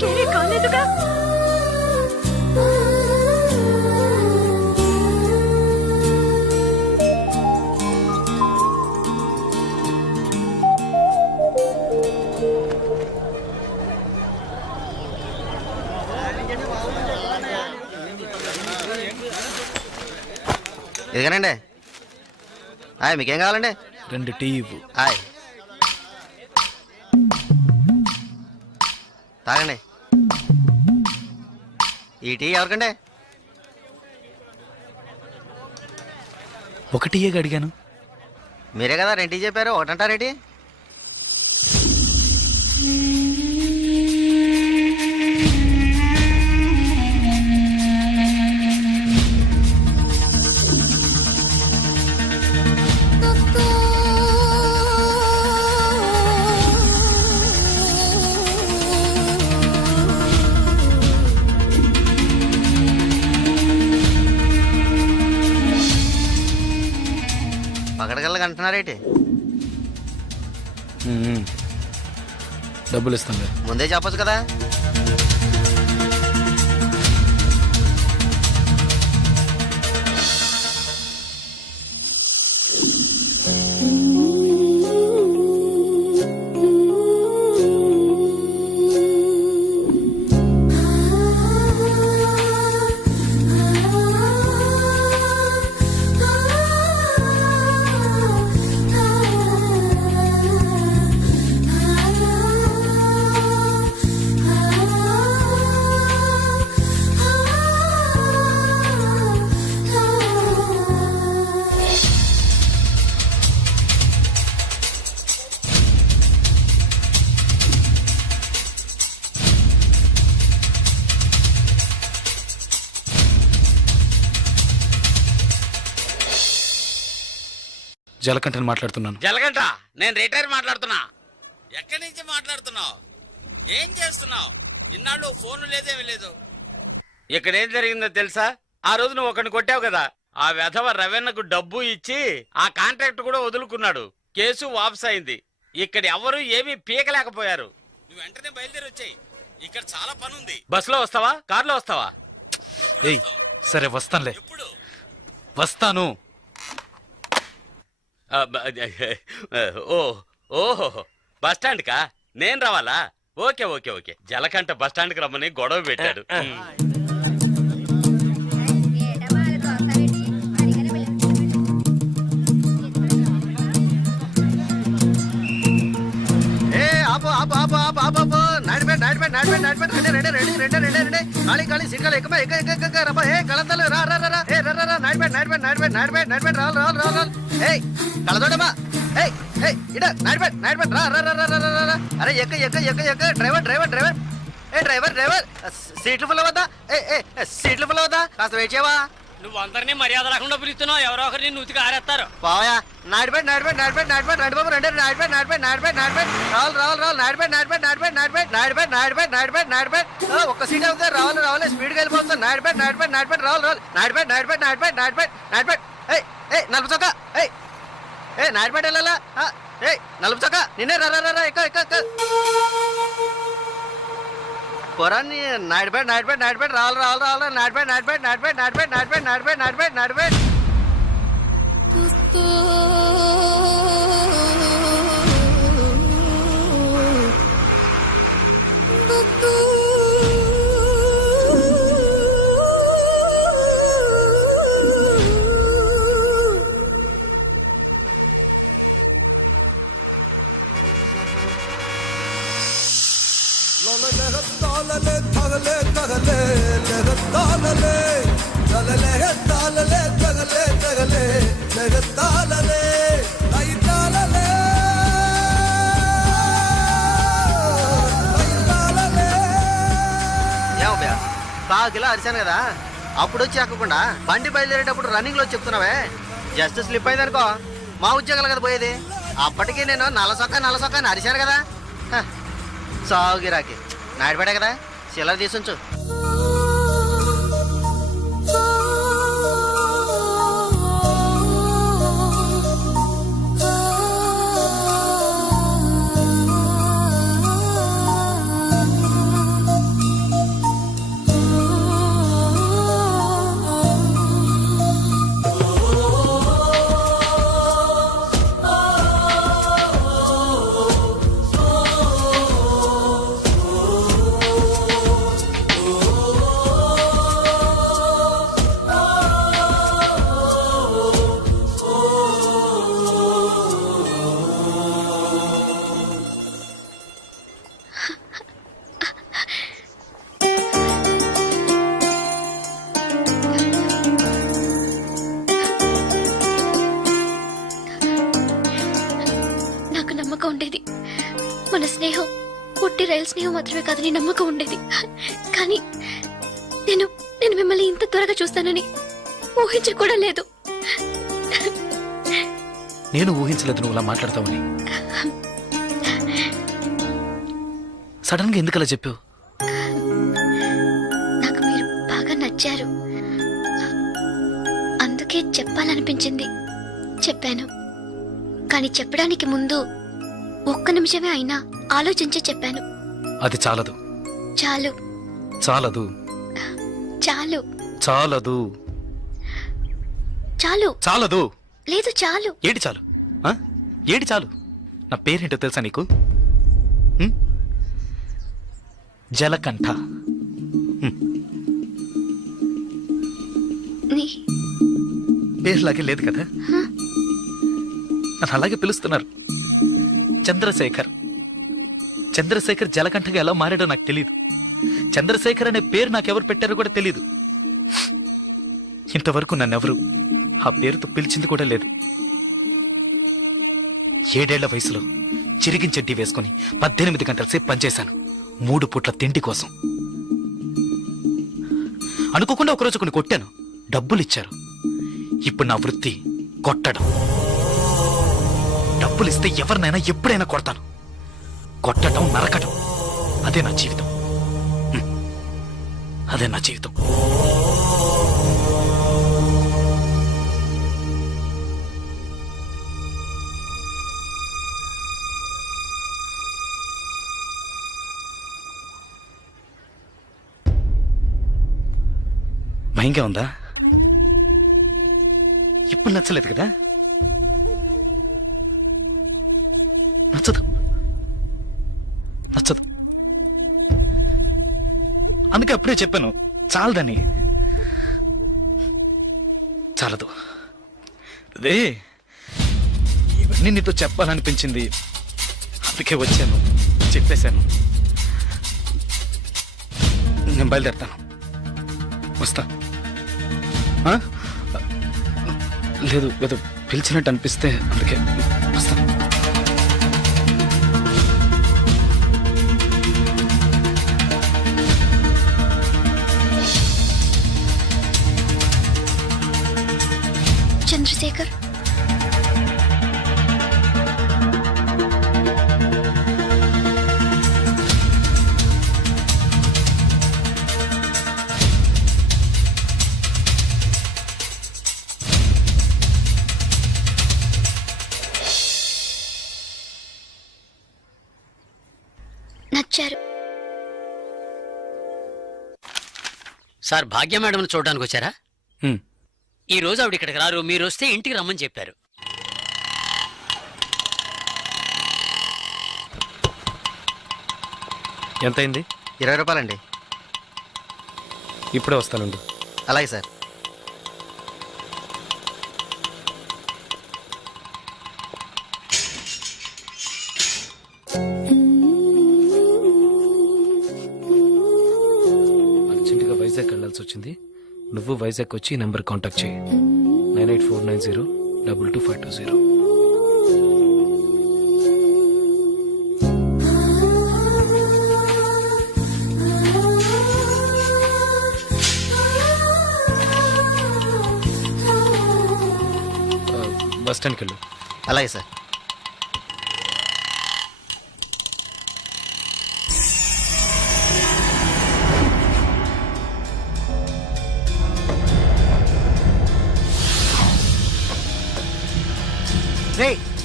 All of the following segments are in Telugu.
నీకేరే కాలేదుగా? ఇదిగోనండి. హాయ్ మీకేం కావాలండి? రెండు టీ హాయ్. తాగండి. ఈటీ ఎవరికండే? ఒకటి అడిగాను? మీరే కదా రెండు చెప్పారు ఒకటంటారేటి? డబ్బులు ఇస్తాను ముందే చెప్పొచ్చు కదా. జలకంఠని మాట్లాడుతున్నాను. జలగంట నేను రిటైర్ మాట్లాడుతున్నా. ఎక్కడి నుంచి మాట్లాడుతున్నావు? ఏం చేస్తున్నావు? ఇన్నాళ్ళు ఫోన్ లేదేమి లేదు ఇక్కడ ఏం జరిగిందో తెలుసా? ఆ రోజు నువ్వు ఒకరిని కొట్టావు కదా. ఆ వెధవ రవెన్నకు డబ్బు ఇచ్చి ఆ కాంట్రాక్ట్ కూడా వదులుకున్నాడు. కేసు వాపస్ అయింది. ఇక్కడ ఎవరు ఏమీ పీకలేకపోయారు. నువ్వు వెంటనే బయలుదేరి వచ్చాయి. ఇక్కడ చాలా పని ఉంది. బస్సులో వస్తావా? కారులో వస్తావా? ఏయ్ సరే వస్తానులే. ఎప్పుడు? వస్తాను. ఆ, బ- ఓ ఓహో బస్ స్టాండ్ కా? నేను రావాలా? Okay okay okay. Jalakanta bus స్టాండ్కి రమ్మని గొడవ పెట్టాడు. ఏ ఆపు ఆపు ఆపు ఆపు ఆపు ఆపు. నాడిపేట నాడిపేట నాడిపేట నాడిపేట రెండే రెండే రెండే రెండే రెండే రెండే. ఖాళీ ఖాళీ సిక్కలు ఎక్కువ ఎక్క ఎక్క ఎక్క రబ్బా. ఏ కళంతలు రా రా రా రా. ఏ రా రా రా. నాడిపేట నాడిపేట నాడిపేట నాడిపేట నాడిపేట రావాలి రావాలి రావాలి రావాలి. ఏయ్ కళదోడమ్మా ఏయ్ ఏయ్ ఇడ నాడిపేట నాడిపేట రా రా రా రా రా రా రా అరే ఎక్క ఎక్క ఎక్క ఎక్క డ్రైవర్ డ్రైవర్ డ్రైవర్ ఏ డ్రైవర్ డ్రైవర్ సీట్లు ఫుల్ అవుతా ఏ ఏ సీట్లు ఫుల్ అవుతా కాస్త వెయిట్ చేయవా నువ్వు అందరినీ మర్యాద లేకుండా పిలుస్తున్నావు ఎవరో ఒకరిని నూతికి ఆరేస్తారు పోయా నాడిపేట నాడిపేట నాడిపేట నాడిపేట నాడిబాబు రెండు నాడిపేట నాడిపేట నాడిపేట నాడిపేట రావాలి రావాలి రావాలి నాడిపేట నాడిపేట నాడిపేట నాడిపేట నాడిపేట నాడిపేట నాడిపేట ఆ, ఒక్క సీట్ అవుతుంది రావాలి రావాలి స్పీడ్గా వెళ్ళిపోతుంది నాడిపేట నాడిపేట నాడిపేట రావాలి రావాలి నాడిపేట నాడిపేట నాడిపేట నాడిపేట నాడిపేట ఏయ్ ఏయ్ నలుపు చొక్క ఏయ్ ఏ నాయుడుపేట వెళ్ళాలా ఆ, ఏయ్ నలుపు చొక్క నిన్నే రా రా రా ఎక్క ఎక్క ఎక్క పొరాన్ని నాయుడుపేట నాయుడుపేట నాయుడుపేట రావాలి రావాలి రావాలి నాయుడుపేట నాయుడుపేట నాయుడుపేట నాయుడుపేట నాయుడుపేట నాయుడుపేట నాయుడుపేట నాయుడుపేట బాగా కిలో అరిశాను కదా. అప్పుడు వచ్చి ఎక్కకుండా బండి బయలుదేరేటప్పుడు రన్నింగ్లో చెప్తున్నావే. జస్ట్ స్లిప్ అయిందనుకో మా ఉద్యోగాలు కదా పోయేది. అప్పటికీ నేను నలసొక్క నలసొక్క అని అరిశాను కదా. హ, సాగు గిరాకి కదా. చిల్లర తీసుంచు. మన స్నేహం పుట్టి రైల్ స్నేహం మాత్రమే కాదని నమ్మకం ఉండేది. కానీ నేను నేను మిమ్మల్ని ఇంత త్వరగా చూస్తానని ఊహించి కూడా లేదు. నేను ఊహించలేదు నువ్వు ఇలా మాట్లాడతావని. సడన్గా ఎందుకు అలా చెప్పావు? నాకు మీరు బాగా నచ్చారు. అందుకే చెప్పాలనిపించింది. చెప్పాను. కానీ చెప్పడానికి ముందు ఒక్క నిమిషమే అయినా ఆలోచించి చెప్పాను. అది చాలదు. చాలు. చాలదు. చాలు. చాలదు. చాలు. చాలదు. లేదు చాలు. ఏడి చాలు? ఆ? ఏడి చాలు? నా పేరేంటో తెలుసా నీకు? జలకంఠ. నీ పేరులాగే లేదు కదా? నన్ను అలాగే పిలుస్తున్నారు. చంద్రశేఖర్. చంద్రశేఖర్ జలకంఠగా ఎలా మారాడో నాకు తెలియదు చంద్రశేఖర్ అనే పేరు నాకెవరు పెట్టారో కూడా తెలియదు ఇంతవరకు నన్నెవరు ఆ పేరుతో పిలిచింది కూడా లేదు. ఏడేళ్ళ వయసులో చిరిగిన చెడ్డీ వేసుకుని పద్దెనిమిది గంటల సేపు పనిచేశాను. మూడు పూట్ల తిండి కోసం. అనుకోకుండా ఒకరోజు కొన్ని కొట్టాను. డబ్బులు ఇచ్చారు ఇప్పుడు నా వృత్తి కొట్టడం. డబ్బులు ఇస్తే ఎవరినైనా ఎప్పుడైనా కొడతాను. కొట్టడం నరకటం అదే నా జీవితం. అదే నా జీవితం. భయంగా ఉందా? ఇప్పుడు నచ్చలేదు కదా? నచ్చదు. నచ్చదు. అందుకే అప్పుడే చెప్పాను చాలదని. చాలదు. అదే ఇవన్నీ నీతో చెప్పాలనిపించింది. అందుకే వచ్చాను చెప్పేశాను. నేను బయలుదేరుతాను. వస్తా. లేదు ఏదో పిలిచినట్టు అనిపిస్తే అందుకే. చంద్రశేఖర్ నచ్చారు. సార్ భాగ్య మేడం చూడడానికి వచ్చారా హ్మ్. ఈ రోజు ఆవిడ ఇక్కడికి రారు. మీరు వస్తే ఇంటికి రమ్మని చెప్పారు. ఎంతైంది ఇరవై రూపాయలండి. ఇప్పుడే వస్తానండి. అలాగే సార్. అర్జెంటుగా వైజాగ్ వెళ్ళాల్సి వచ్చింది. నువ్వు వైజాగ్ వచ్చి ఈ నెంబర్ కాంటాక్ట్ చేయి. Nine eight four nine zero double two five two zero. Bus స్టాండ్కి వెళ్ళు. అలాగే సార్.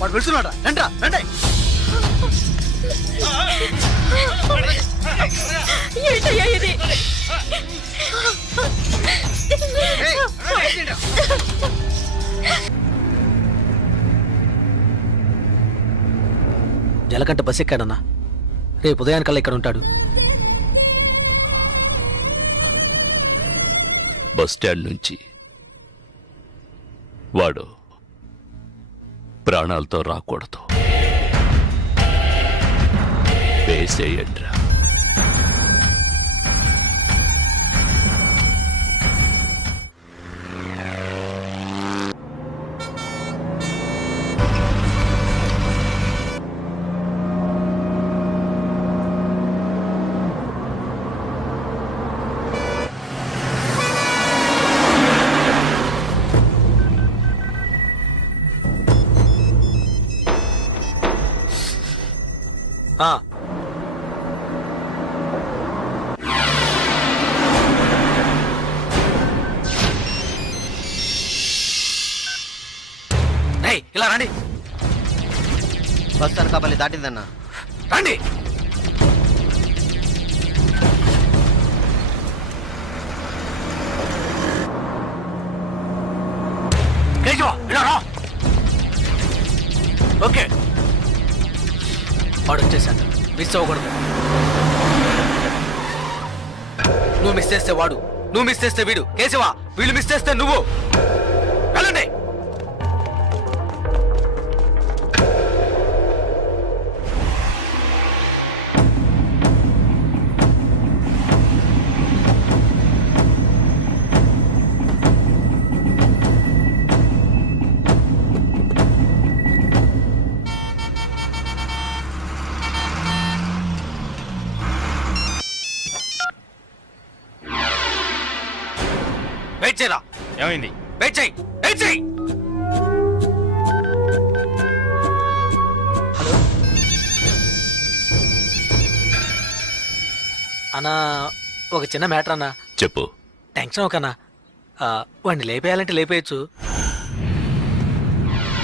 వాడు వెళ్తున్నాడు? రండ్రా రండి. ఏంటయ్యా ఇది? జలకంట బస్ ఎక్కాడన్నా. రేపు ఉదయానికల్లా ఇక్కడ ఉంటాడు. బస్ స్టాండ్ నుంచి వాడు ప్రాణాలతో రాకూడదు. వేసేయండ్రా. దాటిందన్నా. రండి. ఓకే. వాడు వచ్చేసాడు మిస్ అవ్వకూడదు. నువ్వు మిస్ చేస్తే వాడు. నువ్వు మిస్ చేస్తే వీడు. కేశవా వీళ్ళు మిస్ చేస్తే నువ్వు. అన్నా ఒక చిన్న మ్యాటర్ అన్నా. చెప్పు. టెన్షన్ ఒకనా వాడిని లేపేయాలంటే లేపేయచ్చు.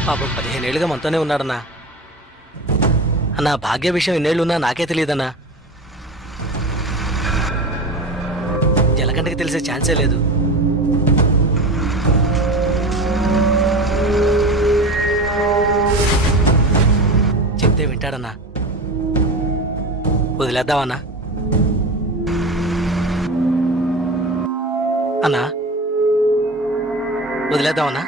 పాపం పదిహేనేళ్ళుగా మనతోనే ఉన్నాడన్నా. అన్నా భాగ్య విషయం ఎన్నేళ్ళు ఉన్నా నాకే తెలియదన్నా. జలకంటకి తెలిసే ఛాన్సే లేదు. చెప్తే వింటాడన్నా. వదిలేద్దామన్నా. అన్నా. వదిలేద్దామన్నా.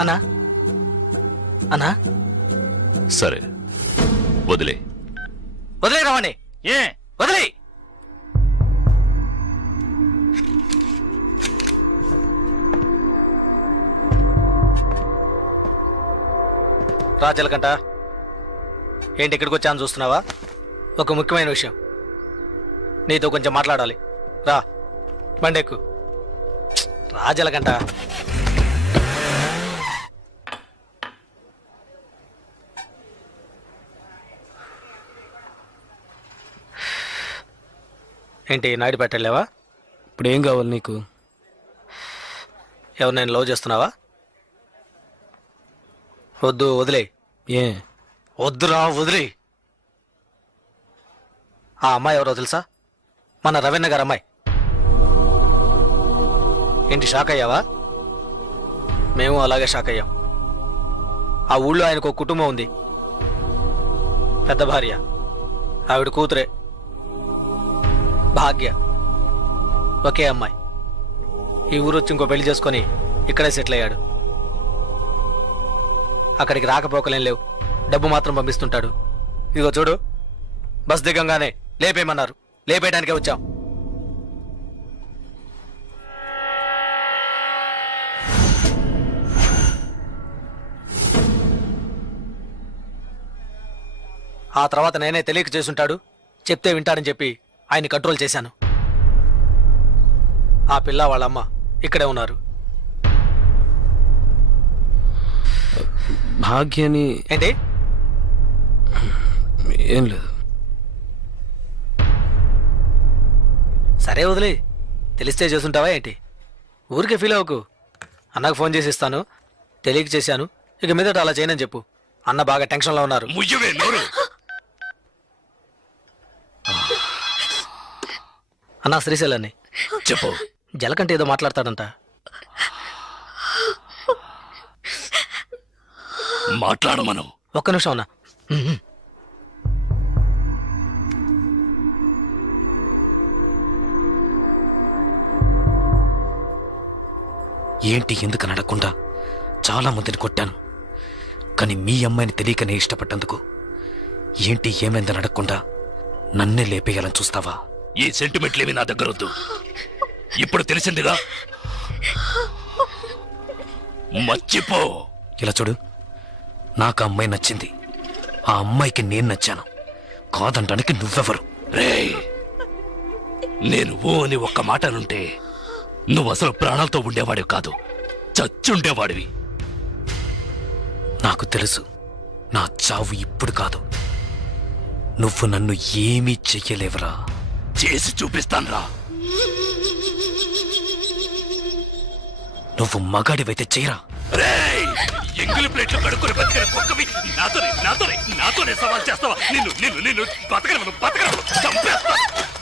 అన్నా. అన్నా. సరే. వదిలే. వదిలే రవాణి. ఏ? వదిలే. రాజలకంట. ఏంటి ఇక్కడికి వచ్చాను చూస్తున్నావా? ఒక ముఖ్యమైన విషయం. నీతో కొంచెం మాట్లాడాలి. రా బండెక్కు. రాజలకంట. ఏంటి నాయుడు పెట్టలేవా ఇప్పుడు ఏం కావాలి నీకు? ఎవరు నేను లవ్ చేస్తున్నావా? వద్దు వదిలే ఏ? వద్దురా వదిలే. ఆ అమ్మాయి ఎవరో తెలుసా? మన రవీణ గారు అమ్మాయి. ఏంటి షాక్ అయ్యావా? మేము అలాగే షాక్ అయ్యాం. ఆ ఊళ్ళో ఆయనకు ఒక కుటుంబం ఉంది. పెద్ద భార్య. ఆవిడ కూతురే. భాగ్య. ఒకే అమ్మాయి. ఈ ఊరు వచ్చి ఇంకో పెళ్ళి చేసుకొని ఇక్కడే సెటిల్ అయ్యాడు. అక్కడికి రాకపోకలేం లేవు. డబ్బు మాత్రం పంపిస్తుంటాడు. ఇదిగో చూడు. బస్ దిగంగానే లేపేయమన్నారు. లేపేయడానికే వచ్చాం. ఆ తర్వాత నేనే తెలియక చేసుంటాడు. చెప్తే వింటాడని చెప్పి ఆయన్ని కంట్రోల్ చేశాను. ఆ పిల్ల వాళ్ళమ్మ ఇక్కడే ఉన్నారు. భాగ్యని ఏంటి? ఏం లేదు. సరే వదిలే. తెలిస్తే చేసుంటావా ఏంటి? ఊరికే ఫీల్ అవ్వకు. అన్నకు ఫోన్ చేసి ఇస్తాను. తెలియక చేశాను. ఇక మీదట అలా చేయనని చెప్పు. అన్న బాగా టెన్షన్లో ఉన్నారు. ముయ్యవే నోరు. అన్న శ్రీశైలాన్ని. చెప్పు. జలకంటే ఏదో మాట్లాడతాడంట. మాట్లాడమను. ఒక్క నిమిషం అన్న. ఏంటి ఎందుకు నడకుండా? చాలా మందిని కొట్టాను. కానీ మీ అమ్మాయిని తెలియకనే ఇష్టపడ్డందుకు ఏంటి ఏమైందని అడగకుండా నన్నే లేపేయాలని చూస్తావా? ఈ సెంటిమెంట్లేవి నా దగ్గర వద్దు ఇప్పుడు తెలిసిందిగా? మర్చిపో. ఇలా చూడు. నాకు అమ్మాయి నచ్చింది. ఆ అమ్మాయికి నేను నచ్చాను. కాదంటానికి నువ్వెవరు? రేయ్ నేను ఓ అని ఒక్క మాట అనుంటే నువ్వు అసలు ప్రాణాలతో ఉండేవాడివి కాదు. చచ్చుండేవాడివి. నాకు తెలుసు నా చావు ఇప్పుడు కాదు. నువ్వు నన్ను ఏమీ చెయ్యలేవురా. చేసి చూపిస్తానురా. నువ్వు మగాడివైతే చేయరా. ఎంగిలి ప్లేట్లు కడుక్కొని బతికిన కుక్కవి నాతోనే నాతోనే నాతోనే సవాల్ చేస్తావా? నిన్ను నిన్ను నిన్ను బతకను బతకను చంపేస్తా.